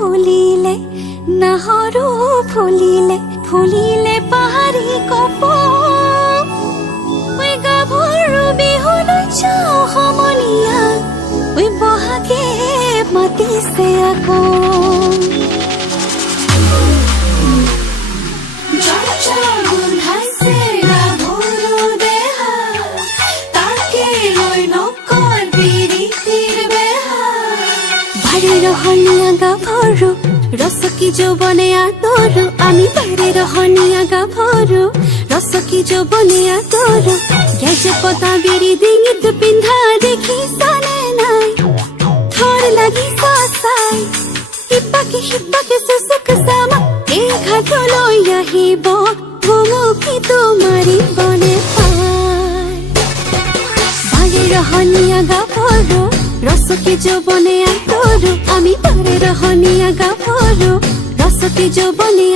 ফুলিলে নাহৰু ফুলিলে ফুলিলে পাহাৰী কপ ঐ গাভৰু বিহুলৈ যাওঁ সমনীয়া ঐ বহাগে মাতিছে আকৌ রহনিয়া গাভৰু ৰসকি যৌবনে আদৰো আমি বাৰে ৰহনিয়া গাভৰু ৰসকি যৌবনে আদৰো গেজে পতা বিৰি ডিঙিত পিন্ধা দেখিছানে নাই থৰ লাগি চাই হিপাকে সুচুক চামা এই ঘাটলৈ আহিব ভুমুকি তোমাৰি বনে পাই বাৰে ৰহনিয়া গাভৰু রসকি যৌবনে আদৰো আমি বাৰে ৰহনিয়া গাভৰু রসকি যৌবনে